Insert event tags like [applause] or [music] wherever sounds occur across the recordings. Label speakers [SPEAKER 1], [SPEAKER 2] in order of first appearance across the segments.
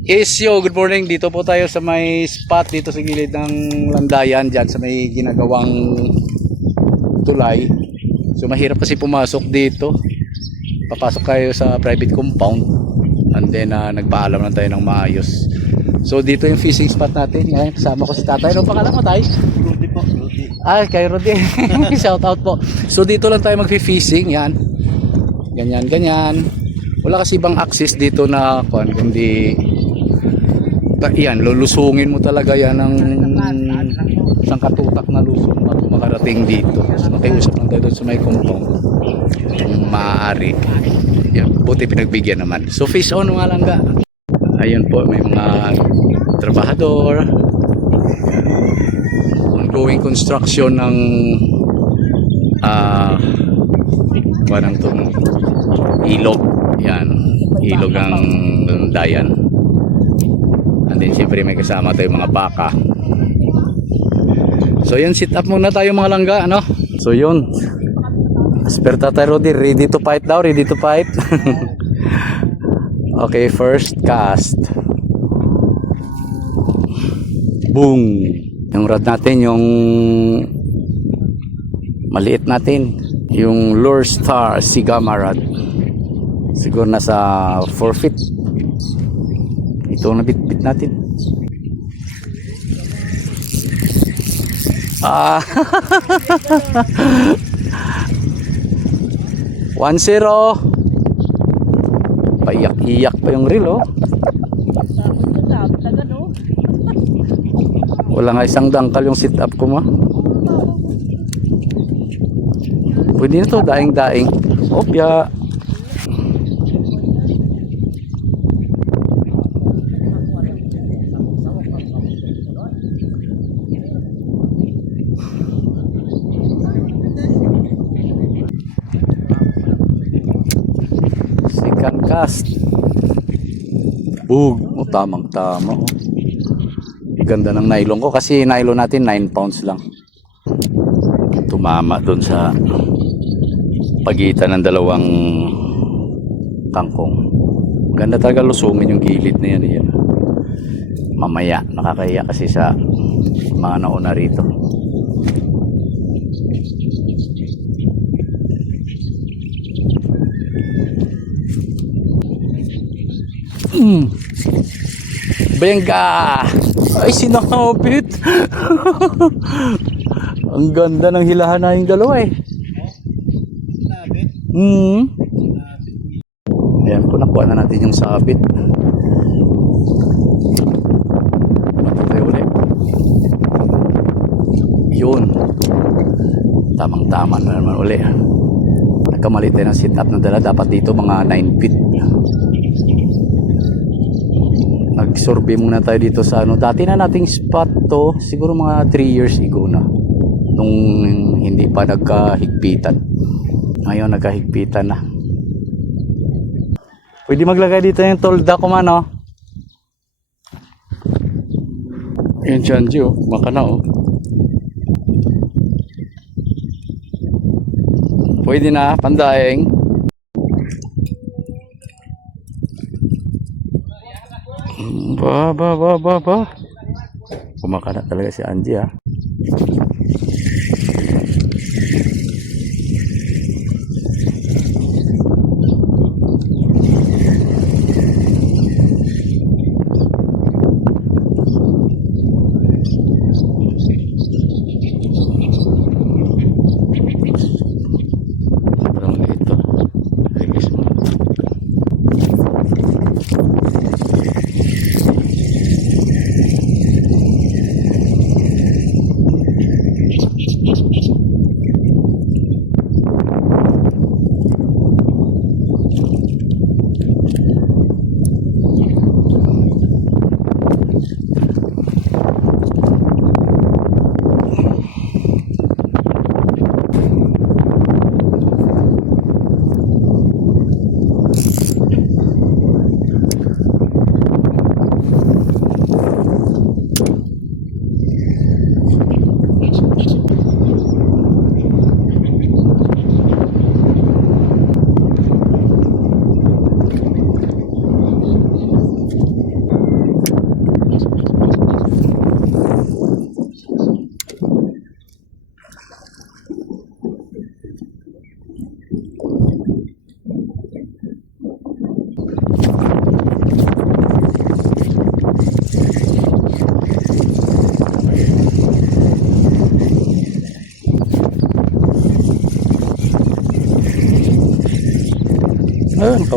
[SPEAKER 1] Yes, yo, good morning. Dito po tayo sa may spot dito sa gilid ng landayan dyan sa may ginagawang tulay. So mahirap kasi pumasok dito. Papasok kayo sa private compound and then ah, nagpaalam lang tayo ng maayos. So dito yung fishing spot natin. Yan, kasama ko si tatay. Ano pangalan mo tay?
[SPEAKER 2] Rudy po, Rudy.
[SPEAKER 1] Ah, kay Rudy. [laughs] Shout out po. So dito lang tayo magfi-fishing. Yan. Ganyan, ganyan. Wala kasi ibang access dito na kuan kundi ta- yan, lulusungin mo talaga yan ng isang katutak na lusong bago makarating dito. So makiusap lang tayo doon sa may. Kung maaari. Yan, buti pinagbigyan naman. So fish on mga langga. Ayun po, may mga trabahador. Ongoing construction ng ah parang tong ilog. Yan, ilog ang dayan. And then siyempre may kasama tayong mga baka. So yun, sit up muna tayo mga langga, ano? So yun. Asper Tatay Rodi, ready to fight daw, ready to fight. [laughs] okay, first cast. Boom! Yung rod natin, yung maliit natin, yung Lure Star Sigama rod. Siguro nasa 4 feet. Ito na bit-bit natin. Ah. [laughs] 1-0. Paiyak-iyak pa yung reel, oh. Wala nga isang dangkal yung sit up ko, ma. Pwede na to, daing-daing. Opya. Cast. Bug. O, tamang tama. Oh. Ganda ng nylon ko kasi nylon natin 9 pounds lang. Tumama doon sa pagitan ng dalawang kangkong. Ganda talaga lusungin yung gilid na yan. yan. Mamaya, nakakaya kasi sa mga nauna rito. Mm. Benga! Ay, sinapit! [laughs] Ang ganda ng hilahan na yung dalawa eh. Hmm. Ayan po, nakuha na natin yung sabit. Tayo ulit. Yun. Tamang-tama na naman uli. Nagkamali tayo ng sit-up na dala. Dapat dito mga 9 feet. Nag-survey muna tayo dito sa ano. Dati na nating spot to. Siguro mga 3 years ago na. Nung hindi pa nagkahigpitan. Ngayon nagkahigpitan na. Pwede maglagay dito yung tolda ko man, oh. Yan, Chanji, oh. Maka na, oh. Pwede na, pandaing. Ba, ba, ba, ba, ba. Kumakana talaga si Angie, ah.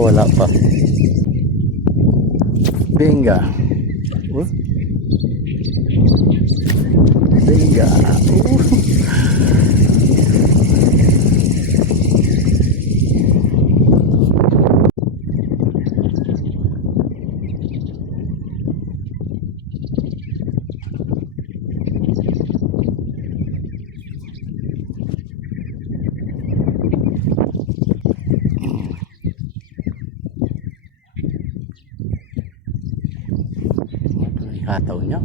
[SPEAKER 1] Wala pa. Binga. Uh. Binga. Uh. Hataw niya.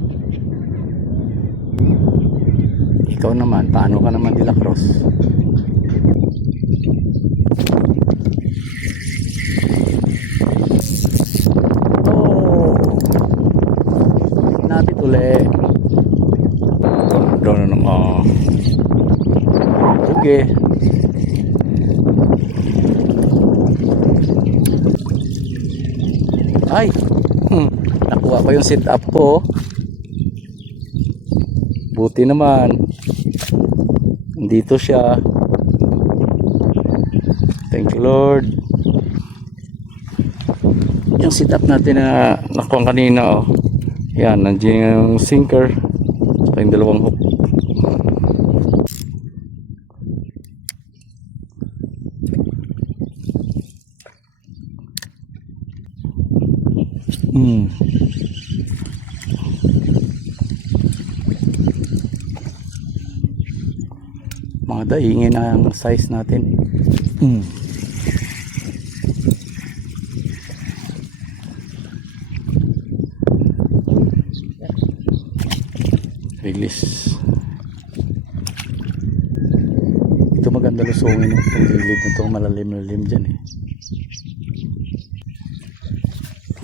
[SPEAKER 1] Ikaw naman, paano ka naman dila cross? Oh! Uli. Doon na. Sige. Ay! Hmm. Nakuha ko yung sit up ko. Buti naman. Dito siya. Thank you Lord. Yung sit up natin na nakuha kanina oh. Yan, nandiyan yung sinker. Saka yung dalawang hook. Hmm. Daingin ang size natin mm. release ito maganda lusungin itong gilid na ito malalim-lalim dyan eh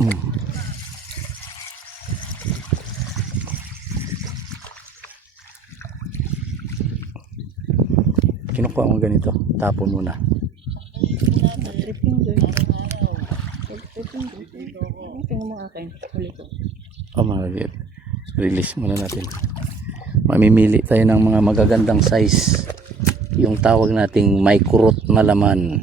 [SPEAKER 1] mm. Kinukuha mo ganito. Tapon muna.
[SPEAKER 2] Ko.
[SPEAKER 1] oh maliit release muna natin. Mamimili tayo ng mga magagandang size. Yung tawag nating microt na laman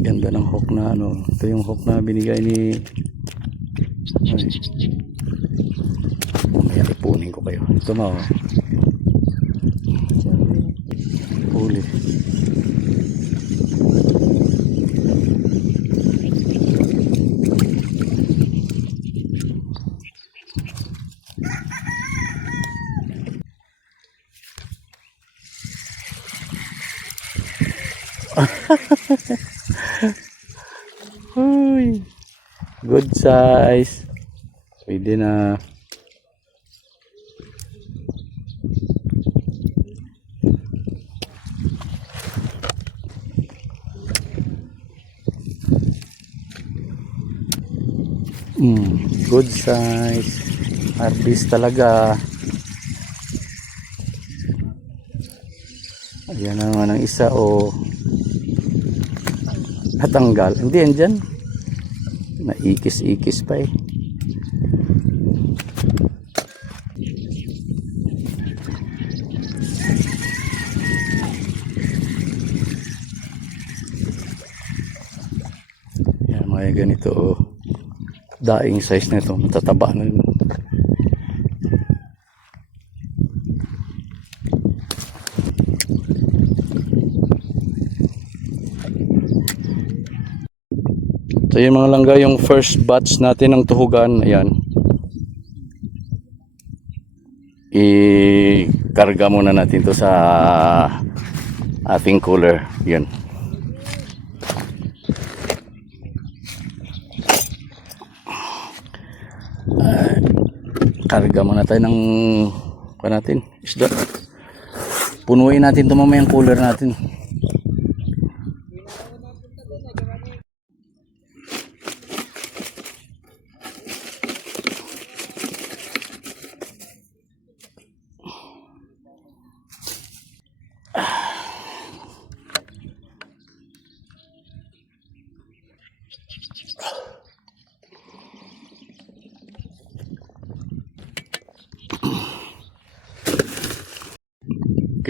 [SPEAKER 1] ganda ng hook na ano. Ito yung hook na binigay ni ay mamaya ipunin ko kayo ito mo oh. huli Uy. [laughs] Good size. Pwede na. Mm, good size. Harvest talaga. Ayan naman ang isa o natanggal. Hindi yan dyan. Naikis-ikis pa eh. Yan mga ganito oh. Daing size nito. Matataba na yun. So yung mga langga yung first batch natin ng tuhugan, ayan. I-karga muna natin to sa ating cooler. Yan. Ah, karga muna tayo ng pa natin, isda. Punuin natin to mamaya yung cooler natin.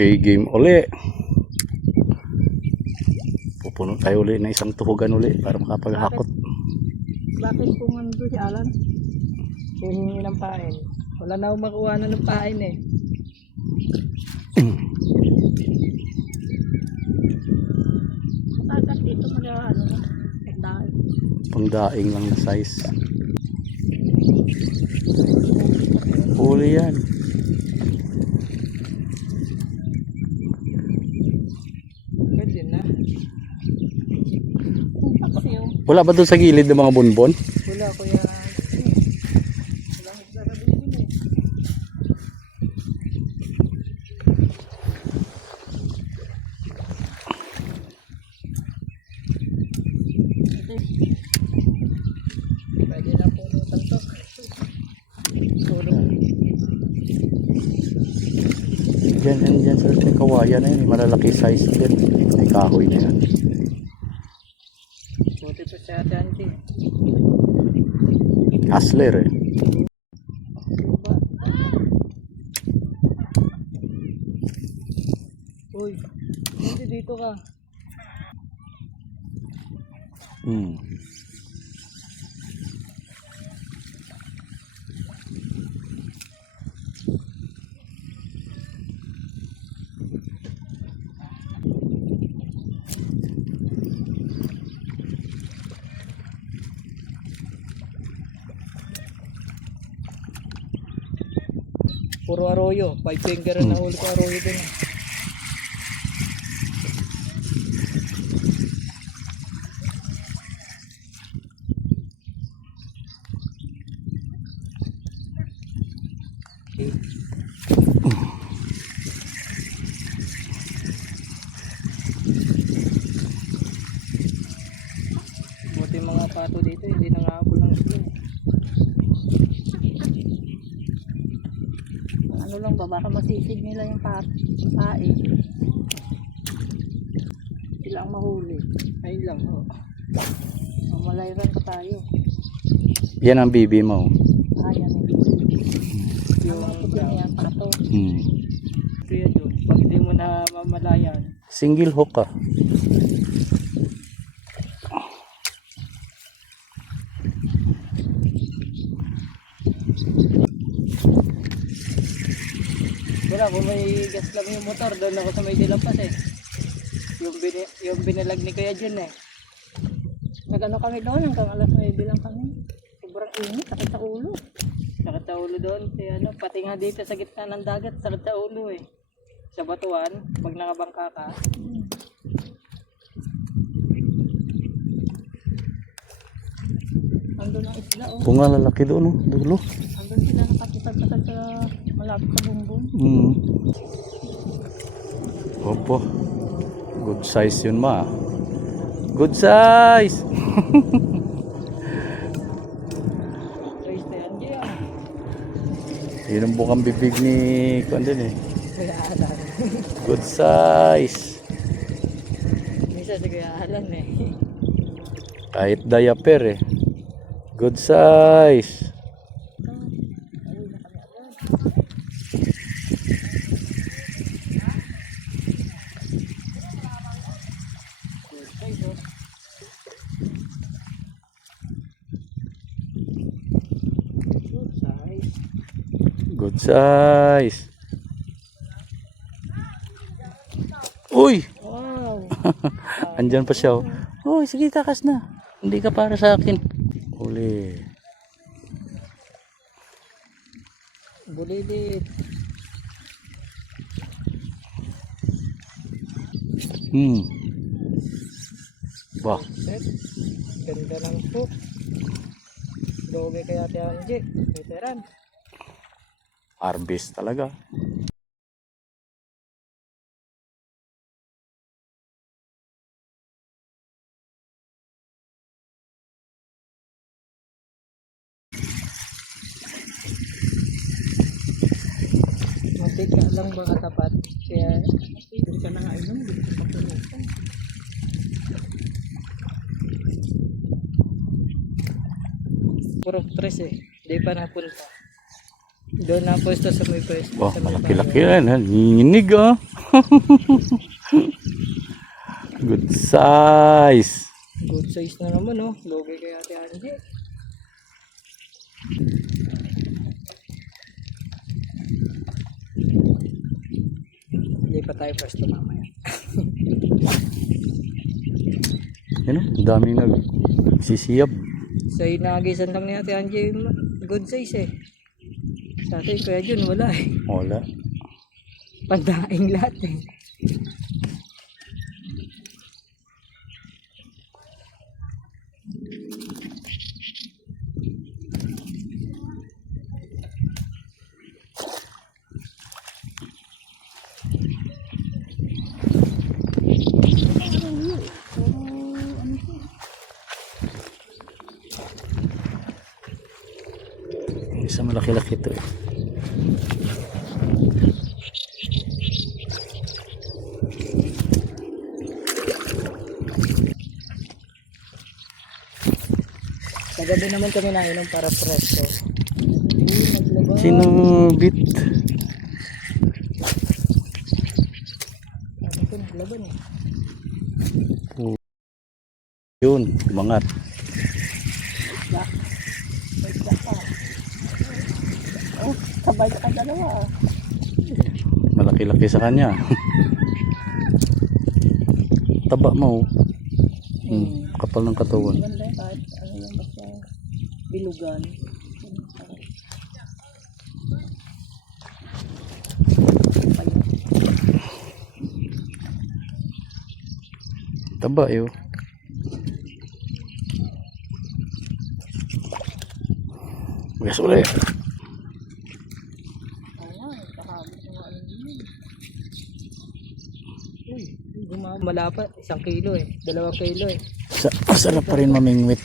[SPEAKER 1] Okay, game uli. Pupuno tayo uli ng isang tuhugan uli para makapaghakot.
[SPEAKER 2] Bakit kung ano si Alan? Hihingi ng pain. Wala na akong makuha na ng pain eh. Tagat dito mag ano na. Dahil.
[SPEAKER 1] Pangdaing lang na size. Huli yan.
[SPEAKER 2] Pwede na. Paksiw.
[SPEAKER 1] Wala ba doon sa gilid ng mga bonbon?
[SPEAKER 2] Wala kuya.
[SPEAKER 1] Diyan, yan, yan may kawayan na yun. Malalaki size din. May kahoy na yan.
[SPEAKER 2] Buti pa sa ate Angie.
[SPEAKER 1] Hustler eh.
[SPEAKER 2] Uy, hindi dito ka.
[SPEAKER 1] Hmm.
[SPEAKER 2] Puro arroyo. Five finger na huli ko arroyo din. Buti mga pato dito, hindi nangahapon ng isla. Ano lang ba, baka masisig nila yung pa pae. Sila ang mahuli. Ayun lang, oh. Mamalayran pa tayo.
[SPEAKER 1] Yan ang bibi mo.
[SPEAKER 2] Ayan eh. Yung brown. Yan, pato.
[SPEAKER 1] Hmm.
[SPEAKER 2] Kaya doon, pag hindi mo na mamalayan,
[SPEAKER 1] Single hook ah.
[SPEAKER 2] Wala, kung may gas lang yung motor, doon ako sa may dilampas eh. Yung, bini, yung binalag ni Kuya Jun eh. Nagano kami doon, hanggang alas 9 lang kami. Sobrang init, sakit sa ulo. Sakit sa ulo doon, si ano, pati nga dito sa gitna ng dagat, sakit sa ulo eh. Sa batuan, pag nakabangka ka. Andun ang isla oh.
[SPEAKER 1] Kung nga lalaki doon, oh, dulo.
[SPEAKER 2] Andun sila nakapitag-patag sa malapit sa bumbong.
[SPEAKER 1] Hmm. Opo. Good size yun ma. Good size! Yun ang bukang bibig ni Kuan din eh. [laughs] Good size.
[SPEAKER 2] Misa si Kuya Alan eh.
[SPEAKER 1] Kahit diaper eh. Good size.
[SPEAKER 2] Good size.
[SPEAKER 1] Good size. Uy!
[SPEAKER 2] Wow. [laughs]
[SPEAKER 1] Andyan pa siya. oh. Uy, sige takas na. Hindi ka para sa akin. Uli.
[SPEAKER 2] Bulilit.
[SPEAKER 1] Hmm. Bah.
[SPEAKER 2] Ganda ng hook. Doge kaya Ate Angie. Veteran.
[SPEAKER 1] harvest talaga.
[SPEAKER 2] Matika lang ba katapat? Kaya hindi ka na nga inom. Hindi ka Puro stress eh. Hindi pa napunta. Doon na pwesto sa may pwesto. May
[SPEAKER 1] malaki-laki yan. Nanginginig ah. [laughs] Good size.
[SPEAKER 2] Good size na naman oh. Logi kay Ate Angie. Hindi pa tayo pwesto mamaya. [laughs]
[SPEAKER 1] Yan o, ang daming nagsisiyab.
[SPEAKER 2] So inagisan lang ni Ate Angie ma- good size eh. Sa atin kaya dyan wala eh.
[SPEAKER 1] Wala.
[SPEAKER 2] Pandaing lahat eh.
[SPEAKER 1] Isa malaki-laki to eh.
[SPEAKER 2] Sa gabi naman kami nainom para. Uy, naglaba.
[SPEAKER 1] Sinubit.
[SPEAKER 2] Eh.
[SPEAKER 1] Yun, umangat.
[SPEAKER 2] Isda pa. Oh, sabay ka dalawa.
[SPEAKER 1] Malaki-laki sa kanya. Taba mo. Hmm, kapal ng katawan.
[SPEAKER 2] Maganda kahit ano yung basta bilugan.
[SPEAKER 1] Taba yun. Gas ulit.
[SPEAKER 2] Malapa, isang kilo eh. Dalawang kilo eh.
[SPEAKER 1] Sa masarap pa rin mamingwit.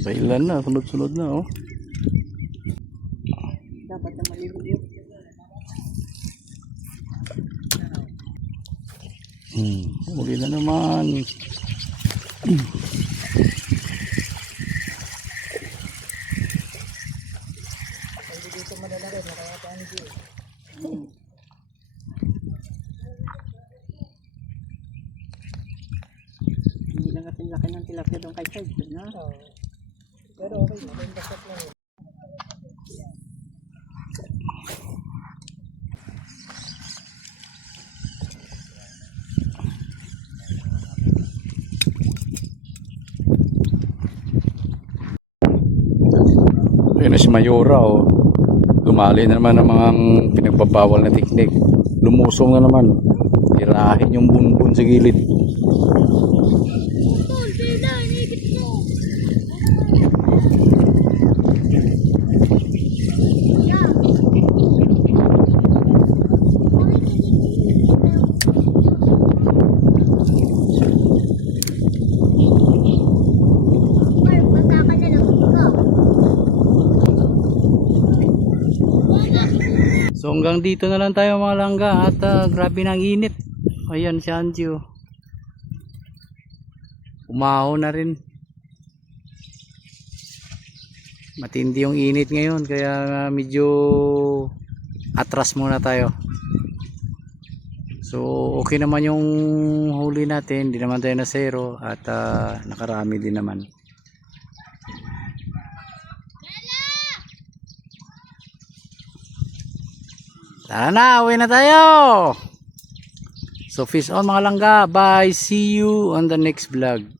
[SPEAKER 1] Pailan na, sunod-sunod na oh.
[SPEAKER 2] Dapat na maliliit.
[SPEAKER 1] Hmm, muli na naman.
[SPEAKER 2] Hindi lang kasi laki ng tilapia doon kay Charles, no? Pero okay, maganda sa lang.
[SPEAKER 1] Ayun na si Mayora oh. Dumali na naman ang mga pinagbabawal na teknik. Lumusong na naman. Tirahin yung bunbun sa gilid. Hanggang dito na lang tayo mga langga at ah, grabe ng init. Ayan si Anjo. Umaho na rin. Matindi yung init ngayon kaya ah, medyo atras muna tayo. So okay naman yung huli natin, hindi naman tayo na zero at ah, nakarami din naman. Tara na, uwi na tayo! So fish on mga langga, bye! See you on the next vlog.